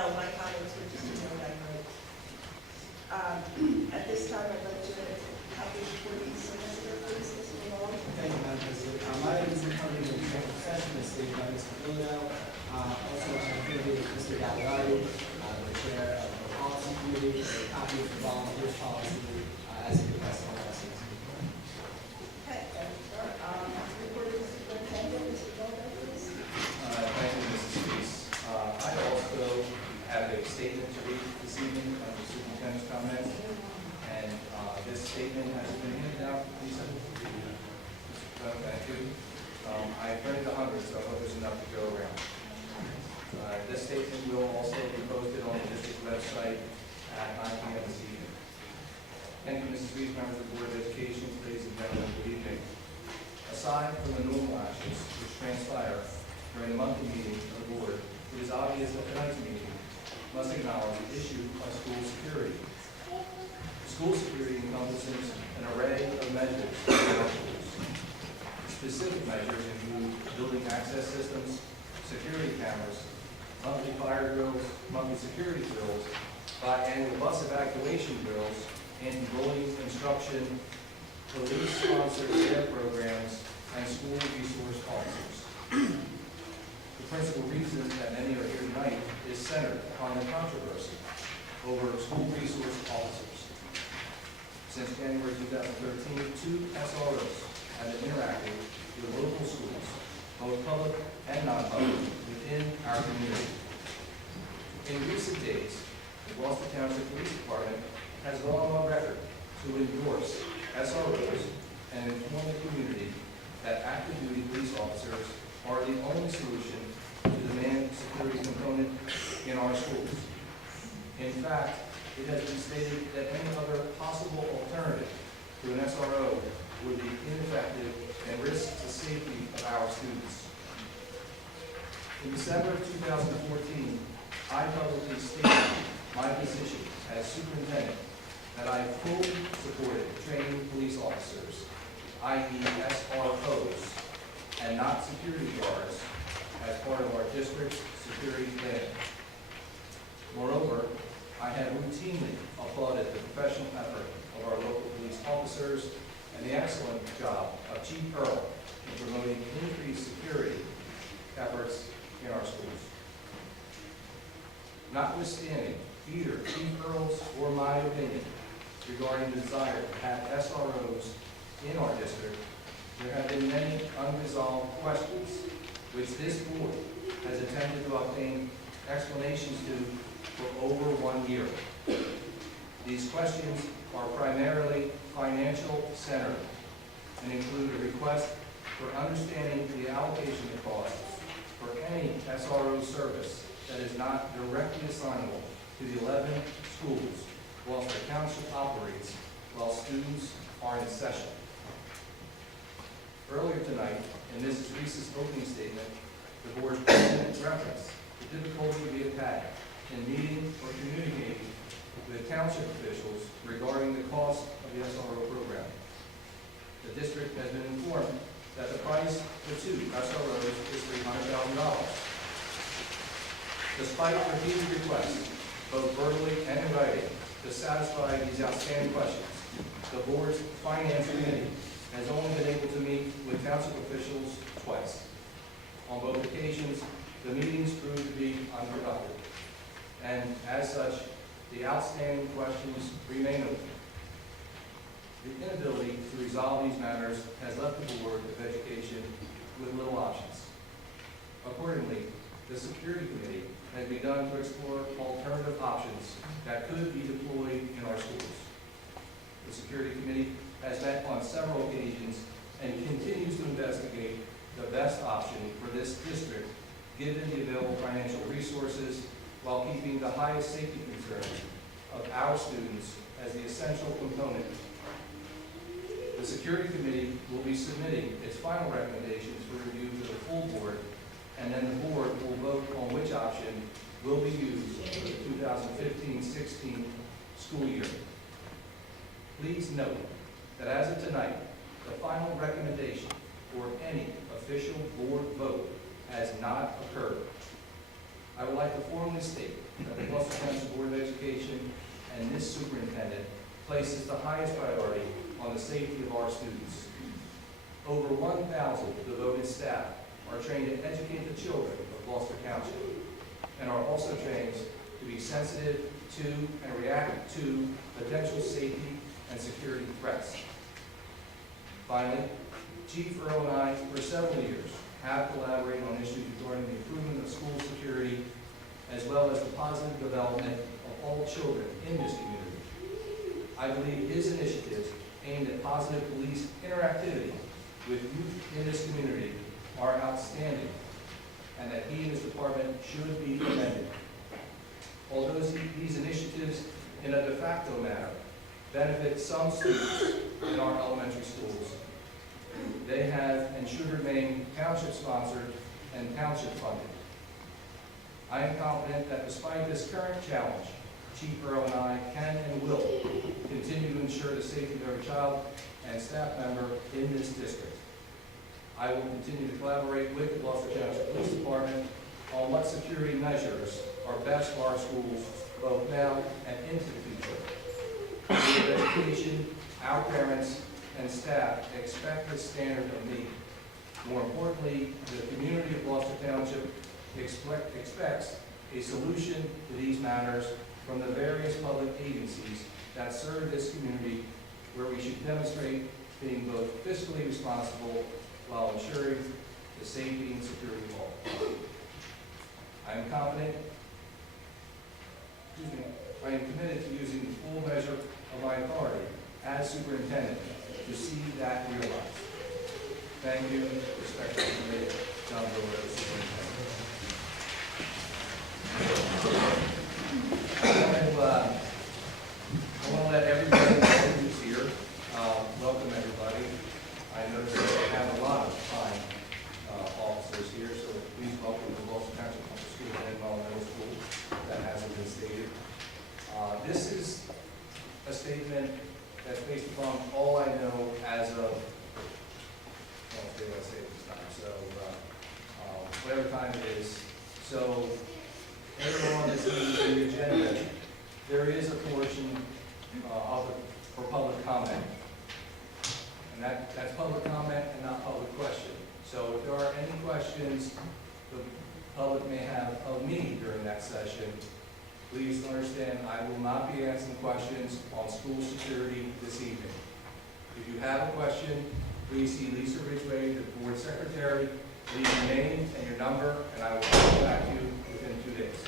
No, my comments were just to note I wrote. At this time, I'd like to have the recording semester, please, Mr. Long. Thank you, Madam President. My name is coming in executive session, as stated by Mr. Bruno. Also, I'm here with Mr. Gallardo, the chair of the policy committee, a copy of the volunteers policy as a request on our side. Okay, recording superintendent, Mr. Goldberg, please. Thank you, Mrs. Reese. I also have a statement to read this evening on the superintendent's comments, and this statement has been handed out. Lisa? Thank you. I printed 100, so I hope there's enough to go around. This statement will also be posted on the district website at 9 p.m. this evening. Thank you, Mrs. Reese, members of the Board of Education, ladies and gentlemen, good evening. Aside from the normal actions which transpire during the monthly meeting of the board, it is obvious that tonight's meeting must acknowledge the issue of school security. School security encompasses an array of measures in our schools. Specific measures include building access systems, security cameras, monthly fire drills, monthly security drills, biannual bus evacuation drills, anti-bullying instruction, police-sponsored care programs, and school resource officers. The principal reason that many are here tonight is centered upon the controversy over school resource officers. Since January 2013, 2 SROs have been interacting with local schools, both public and non-public, within our community. In recent days, the Gloucester Township Police Department has gone on record to endorse SROs and inform the community that active duty police officers are the only solution to the man security component in our schools. In fact, it has been stated that any other possible alternative to an SRO would be ineffective and risk the safety of our students. In December of 2014, I publicly stated my position as superintendent that I fully supported training police officers, i.e. SROs, and not security guards, as part of our district's security plan. Moreover, I have routinely applauded the professional effort of our local police officers and the excellent job of Chief Earl in promoting increased security efforts in our schools. Notwithstanding either Chief Earl's or my opinion regarding the desire to have SROs in our district, there have been many unresolved questions which this board has attempted to obtain explanations to for over 1 year. These questions are primarily financial centered and include a request for understanding the allocation of costs for any SRO service that is not directly assignable to the 11 schools Gloucester Township operates while students are in session. Earlier tonight, in Mrs. Reese's opening statement, the board's president referenced the difficulty we have had in meeting or communicating with township officials regarding the cost of the SRO program. The district has been informed that the price for 2 SROs is $300,000. Despite repeated requests, both verbally and in writing, to satisfy these outstanding questions, the board's finance committee has only been able to meet with township officials twice. On both occasions, the meetings proved to be unproductive, and as such, the outstanding questions remain open. The inability to resolve these matters has left the Board of Education with little options. Accordingly, the Security Committee has begun to explore alternative options that could be deployed in our schools. The Security Committee has met on several occasions and continues to investigate the best option for this district given the available financial resources while keeping the highest safety concerns of our students as the essential component. The Security Committee will be submitting its final recommendations for review to the full board, and then the board will vote on which option will be used for the 2015-16 school year. Please note that as of tonight, the final recommendation for any official board vote has not occurred. I would like to formally state that the Gloucester Township Board of Education and this superintendent places the highest priority on the safety of our students. Over 1,000 devoted staff are trained to educate the children of Gloucester Township and are also trained to be sensitive to and react to potential safety and security threats. Finally, Chief Earl and I, for several years, have collaborated on issues regarding the improvement of school security as well as the positive development of all children in this community. I believe his initiatives aimed at positive police interactivity with youth in this community are outstanding, and that he and his department should be commended. Although these initiatives, in a de facto manner, benefit some students in our elementary schools, they have and should remain township-sponsored and township-funded. I am confident that despite this current challenge, Chief Earl and I can and will continue to ensure the safety of every child and staff member in this district. I will continue to collaborate with the Gloucester Township Police Department on what security measures are best for our schools, both now and into the future. The Board of Education, our parents, and staff expect this standard of me. More importantly, the community of Gloucester Township expects a solution to these matters from the various public agencies that serve this community, where we should demonstrate being both fiscally responsible while ensuring the safety and security of all. I am committed to using the full measure of my authority as superintendent to see that realized. Thank you. Respectfully, John Brewer, Superintendent. I want to let everybody know who's here. Welcome, everybody. I noticed that we have a lot of fine officers here, so please welcome the Gloucester Township Public School and Middle School. That hasn't been stated. This is a statement that's based upon all I know as of, I don't think I'll say it this time, so whatever time it is. So later on this evening in the agenda, there is a portion for public comment. And that's public comment and not public question. So if there are any questions the public may have of me during that session, please understand I will not be answering questions on school security this evening. If you have a question, please see Lisa Ridgway, the board secretary. Leave your name and your number, and I will contact you within 2 days.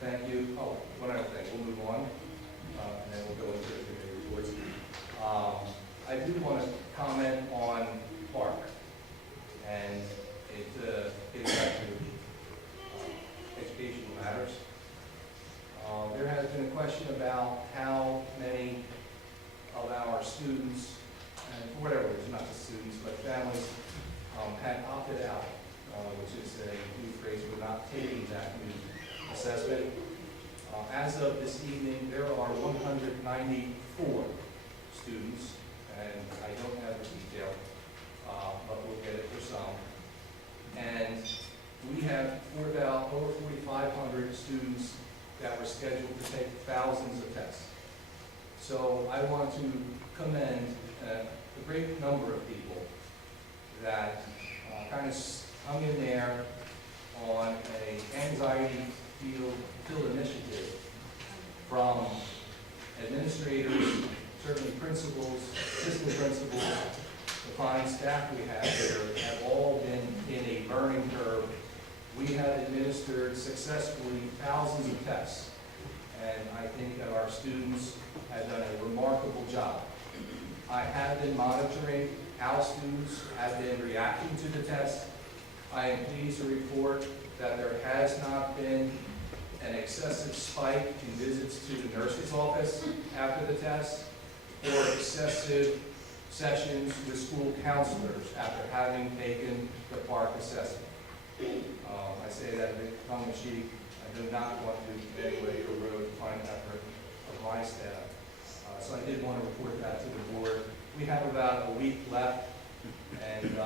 Thank you. Oh, one other thing, we'll move on, and then we'll go into the committee reports. I do want to comment on Park, and it gets back to educational matters. There has been a question about how many of our students, and for whatever reason, not just students, but families, had opted out, which is a new phrase, we're not taking that new assessment. As of this evening, there are 194 students, and I don't have the detail, but we'll get it for some. And we have over 4,500 students that were scheduled to take thousands of tests. So I want to commend a great number of people that kind of hung in there on an anxiety-filled initiative from administrators, certainly principals, assistant principals, the fine staff we have here have all been in a learning curve. We have administered successfully thousands of tests, and I think that our students have done a remarkable job. I have been monitoring how students have been reacting to the test. I am pleased to report that there has not been an excessive spike in visits to the nurse's office after the test, or excessive sessions with school counselors after having taken the Park assessment. I say that a bit tongue-in-cheek. I do not want to in any way erode the fine effort of my staff. So I did want to report that to the board. We have about a week left, and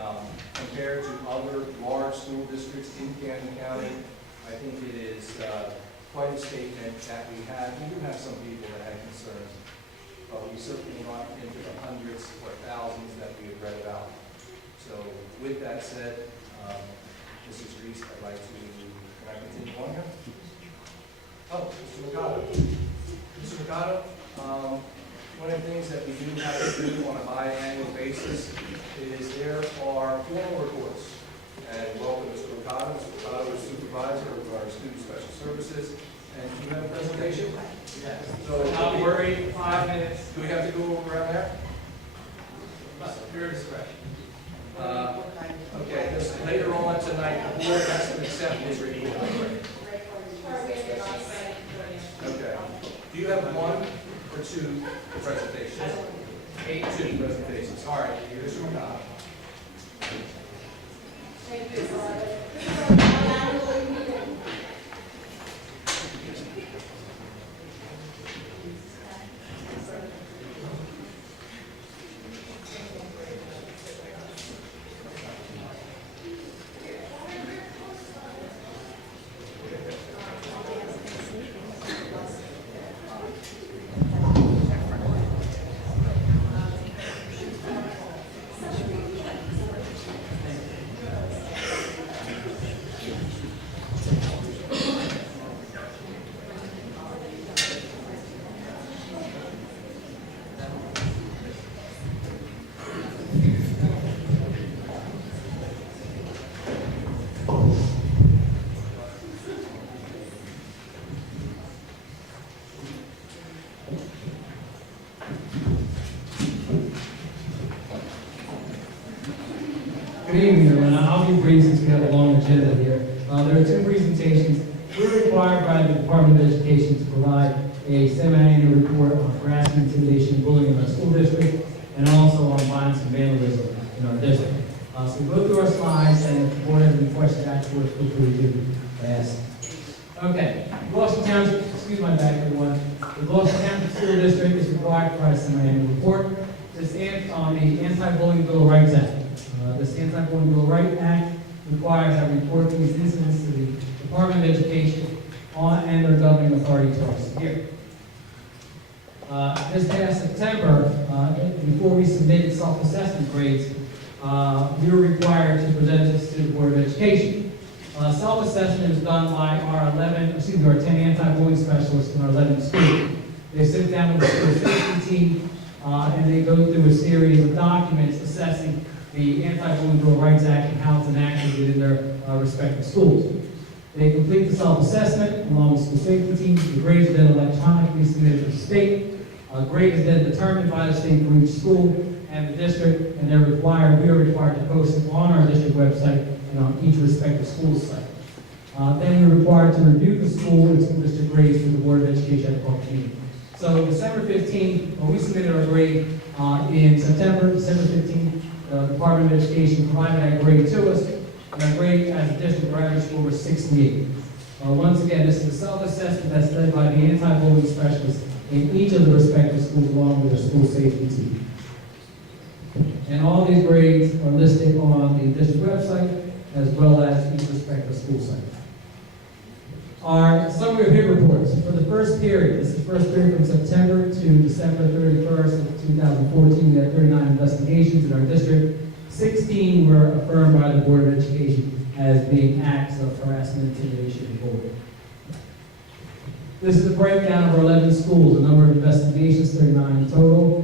compared to other large school districts in Camden County, I think it is quite a statement that we do have some people that had concerns, but we certainly not into the hundreds or thousands that we have read about. So with that said, Mrs. Reese, I'd like to, can I continue on here? Oh, Mr. Mercado. Mr. Mercado, one of the things that we do have to do on a biannual basis is there are formal reports. And welcome, Mr. Mercado. Mr. Mercado is supervisor of our student special services. And do you have a presentation? Yes. So I'll be worried 5 minutes. do we have to go around there? Your discretion. Okay, this, later on tonight, the board has to accept his report. Okay. Do you have one or two presentations? 2 presentations. All right, here's your copy. Good evening, everyone. I'll be brief since we have a long agenda here. There are 2 presentations. We're required by the Department of Education to provide a semi-annual report on harassment, intimidation, and bullying in our school district, and also on violence and vandalism in our district. So we'll go through our slides, and if the board has any questions afterwards, feel free to ask. Okay, Gloucester Township, excuse my back, everyone. The Gloucester Township School District is required to provide a semi-annual report. This is on the Anti-Bullying Bill of Rights Act. This Anti-Bullying Bill of Rights Act requires that we report these incidents to the Department of Education and their governing authority twice a year. This past September, before we submitted self-assessment grades, we were required to present this to the Board of Education. Self-assessment is done by our 10 anti-bullying specialists in our 11 schools. They sit down with the school safety team and they go through a series of documents assessing the Anti-Bullying Bill of Rights Act and how it's enacted within their respective schools. They complete the self-assessment along with school safety teams. The grades are then electronically submitted to the state. A grade is then determined by the state for each school and the district, and we are required to post it on our district website and on each respective school site. Then we're required to review the school and school district grades through the Board of Education at the public meeting. So December 15th, when we submitted our grade in September, December 15th, the Department of Education provided that grade to us, and our grade as a district, our average score was 68. Once again, this is a self-assessment that's led by the anti-bullying specialist in each of the respective schools along with their school safety team. And all these grades are listed on the district website as well as each respective school site. Our summary of hit reports. For the first period, this is the first period from September to December 31st of 2014, we had 39 investigations in our district. 16 were affirmed by the Board of Education as being acts of harassment, intimidation, and bullying. This is a breakdown of our 11 schools, the number of investigations, 39 in total,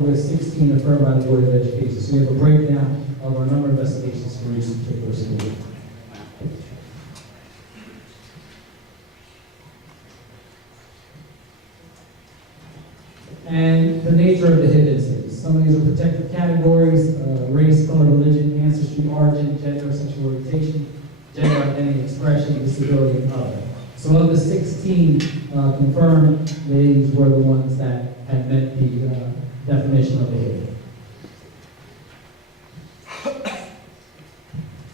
with 16 affirmed by the Board of Education. So we have a breakdown of our number of investigations for each particular school. And the nature of the hit incidents. Some of these are protected categories: race, color, religion, ancestry, origin, gender, sexual orientation, gender identity, expression, disability, and other. So of the 16 confirmed, these were the ones that had met the definition of the hit.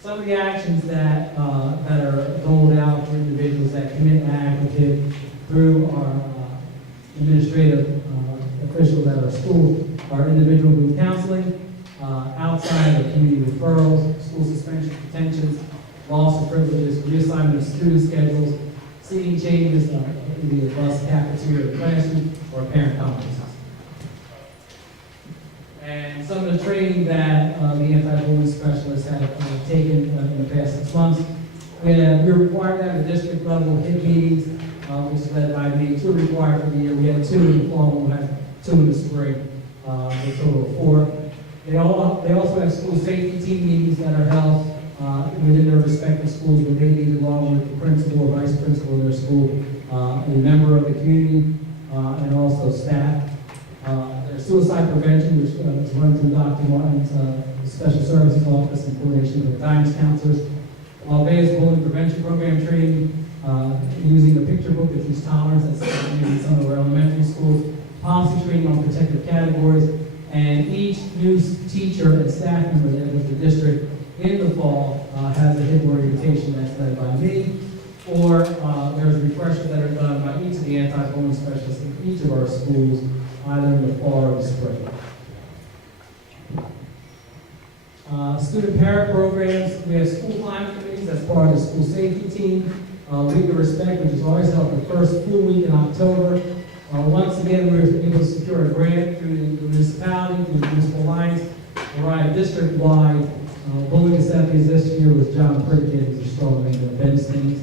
Some of the actions that are doled out for individuals that commit an act of hit through our administrative officials at our school are individual group counseling, outside of community referrals, school suspension, detentions, loss of privileges, reassignment of student schedules, seating changes, either the bus, cafeteria, or classroom, or parent conferences. And some of the training that the anti-bullying specialists have taken in the past 6 months. We're required to have a district level HIT meetings, which is led by me. 2 required for the year. We had 2 in the fall, we'll have 2 in the spring, a total of 4. They also have school safety team meetings that are held within their respective schools, where they meet along with the principal or vice principal in their school, a member of the community, and also staff. There's suicide prevention, which is run through Dr. Martin's Special Services Office in coordination with the guidance counselors. Bay's bullying prevention program training, using the picture book that teaches tolerance that's in some of our elementary schools. Policy training on protective categories, and each new teacher and staff member that enters the district in the fall has a HIT orientation that's led by me, or there's refreshers that are done by each of the anti-bullying specialists in each of our schools, either in the fall or the spring. Student parent programs, we have school climate committees that's part of the school safety team. Week of Respect, which is always held the first full week in October. Once again, we were able to secure a grant through the municipality, through the municipal alliance, to provide district-wide bullying assemblies. This year was John Pritchett, who's a strong member of Ben Stings,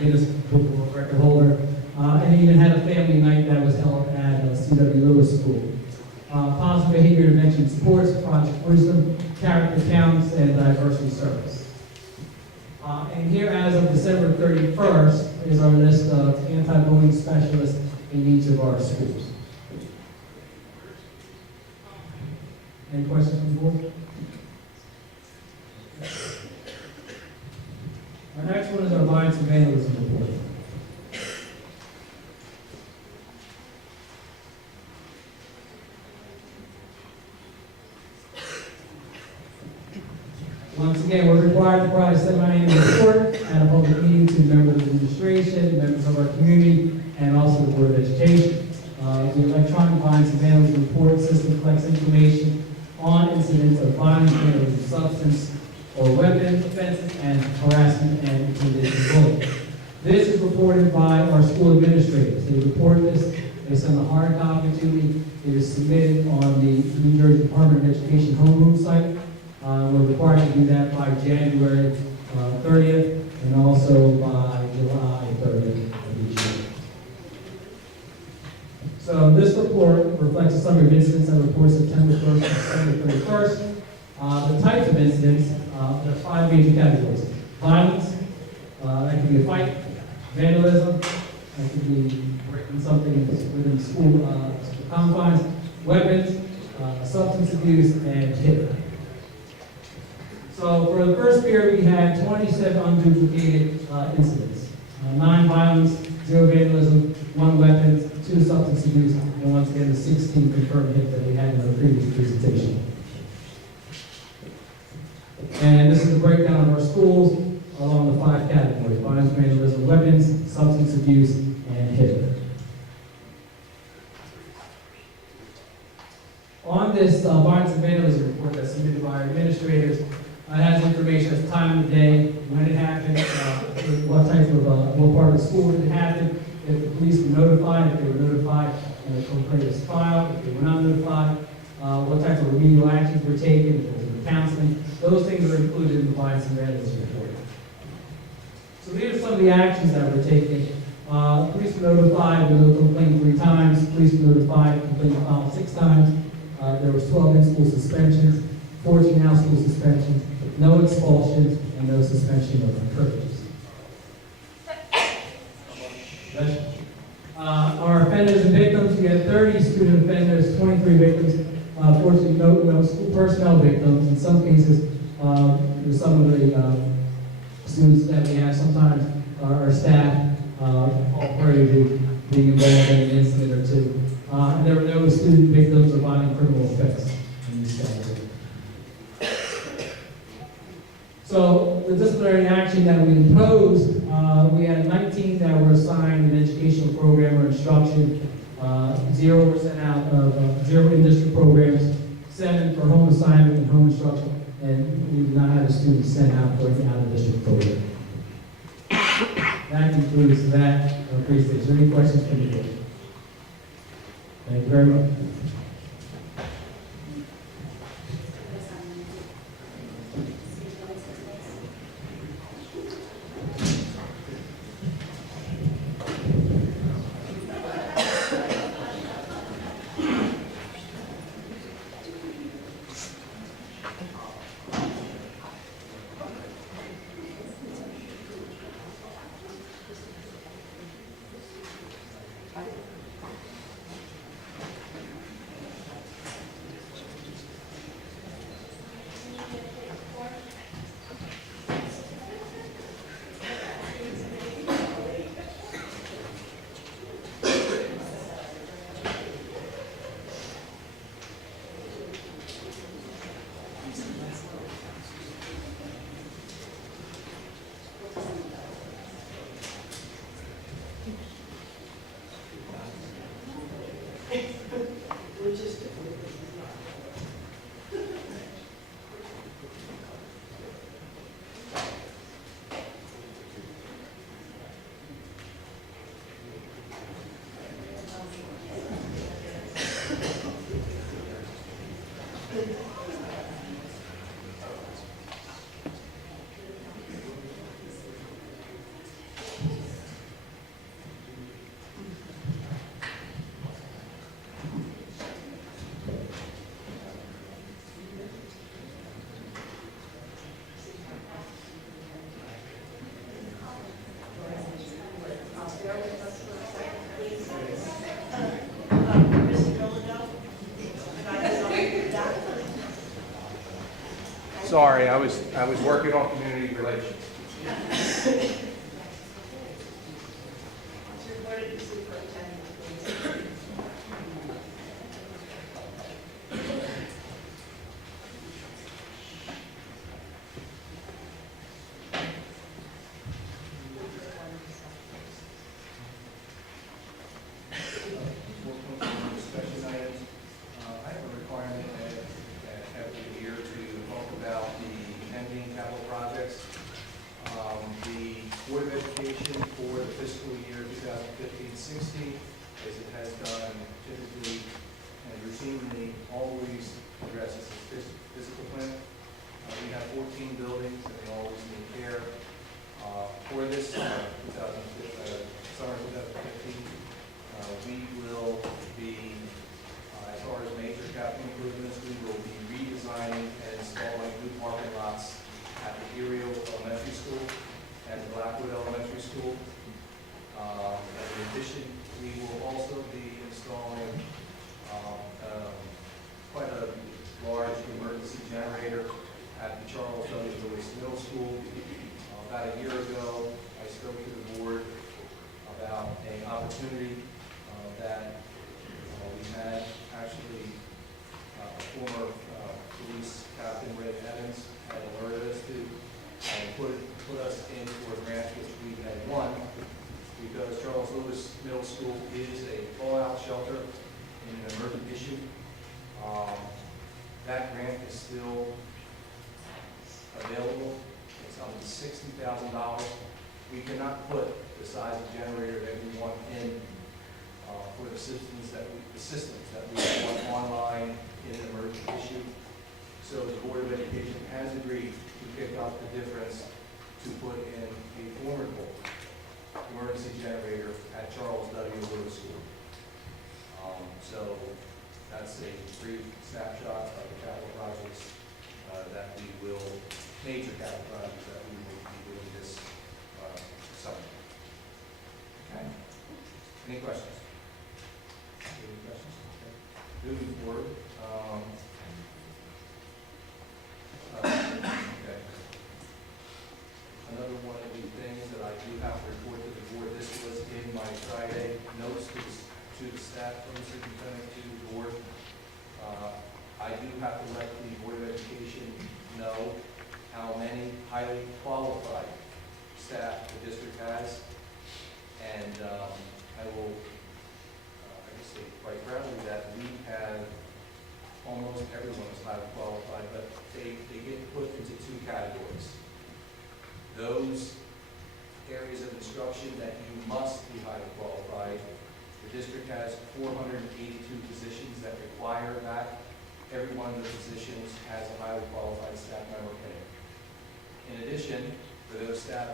Guinness Book of Record holder, and he even had a family night that was held at C.W. Lewis School. Positive behavior intervention supports, Project Wisdom, character counts, and diversity service. And here, as of December 31st, is our list of anti-bullying specialists in each of our schools. Any questions from the board? Our next one is our violence and vandalism report. Once again, we're required to provide a semi-annual report at a public meeting to members of the administration, members of our community, and also the Board of Education. The electronic violence and vandalism report system collects information on incidents of violence, vandalism, substance, or weapon offenses, and harassment and intimidation bullying. This is reported by our school administrators. They report this, they send a hard copy to me. It is submitted on the New Jersey Department of Education homeroom site. We're required to do that by January 30th and also by July 30th of each year. So this report reflects a summary of incidents that report September 1st to September 31st. The types of incidents, there are 5 major categories. Violence, that could be a fight. Vandalism, that could be breaking something within school confines. Weapons, substance abuse, and hit. So for the first period, we had 27 unduplicated incidents. 9 violence, 0 vandalism, 1 weapons, 2 substance abuse, and once again, the 16 confirmed hits that we had in the previous presentation. And this is the breakdown of our schools along the 5 categories: violence, vandalism, weapons, substance abuse, and hit. On this violence and vandalism report that's submitted by our administrators, it has information as time of the day, when it happened, what type of, what part of the school did it happen, if the police were notified, if they were notified, and the complaint was filed, if they were not notified, what type of remedial actions were taken, if there was counseling. Those things are included in the violence and vandalism report. So these are some of the actions that were taken. Police were notified, we complained 3 times, police were notified, complaint filed 6 times. There was 12 in-school suspensions, 14 out-school suspensions, no expulsions, and no suspension of privileges. Our offenders and victims, we had 30 student offenders, 23 victims. Fortunately, no school personnel victims. In some cases, some of the students that we have sometimes our staff all party to being involved in an incident or 2. And there were no student victims of violent criminal offense in these categories. So the disciplinary action that we imposed, we had 19 that were assigned an educational program or instruction, 0 were sent out of 0 in-district programs, 7 for home assignment and home instruction, and we did not have a student sent out for any out-of-district program. that. I appreciate it. Is there any questions from the board? Thank you very much. Sorry, I was working on community relations. Reported to superintendent, please. Discussion items. I have a requirement at every year to talk about the pending capital projects. The Board of Education for the fiscal year 2015-16, as it has done typically and routinely, always addresses its physical plan. We have 14 buildings and they always need care. For this summer 2015, we will be, as far as major capital improvements, we will be redesigning and installing new parking lots at the Erie Elementary School and the Blackwood Elementary School. In addition, we will also be installing quite a large emergency generator at the Charles W. Lewis Middle School. About a year ago, I spoke to the board about an opportunity that we had. Actually, former police captain Red Evans had alerted us to and put us in for a grant which we had won, because Charles Lewis Middle School is a fallout shelter in an emergent issue. That grant is still available. It's up to $60,000. We cannot put the size of generator that we want in for the systems that we want online in an emergent issue. So the Board of Education has agreed to pick up the difference to put in a formidable emergency generator at Charles W. Lewis School. So that's a brief snapshot of the capital projects that we will, major capital projects that we will be doing this summer. Okay. Any questions? Any questions? Okay. Moving forward. Okay. Another one of the things that I do have to report to the board, this was in my Friday notes to the staff from the superintendent to the board. I do have to let the Board of Education know how many highly qualified staff the district has. And I will, I can say quite proudly that we have almost everyone is highly qualified, but they get put into two categories. Those areas of instruction that you must The district has 482 positions that require that. Every one of the positions has a highly qualified staff member in it. In addition, for those staff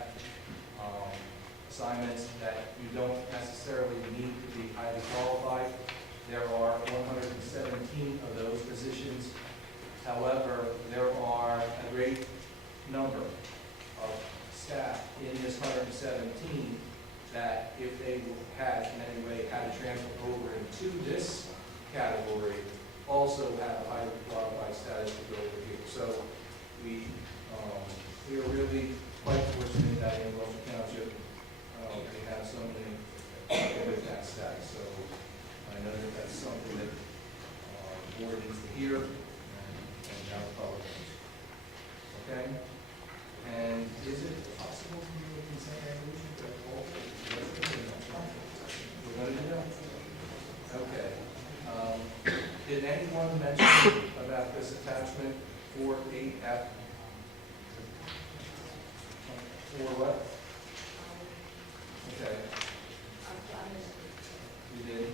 assignments that you don't necessarily need to be highly qualified, there are 117 of those positions. However, there are a great number of staff in this 117 that if they had in any way had to transfer over into this category, also have a highly qualified status to go over here. So we are really quite fortunate that in Gloucester Township, we have somebody with that status. So I know that that's something that the board needs to hear and now the public knows. Okay? And is it possible to do a consent resolution for all? We're going to do that? Okay. Did anyone mention about this attachment 4.8F? For what? Okay. You did?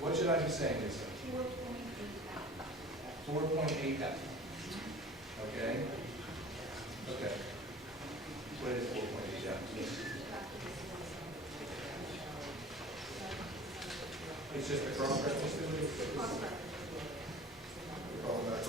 What should I be saying, Lisa? 4.8F. Okay? Okay. What is 4.8F? It's just a cross-reference to it? We're talking about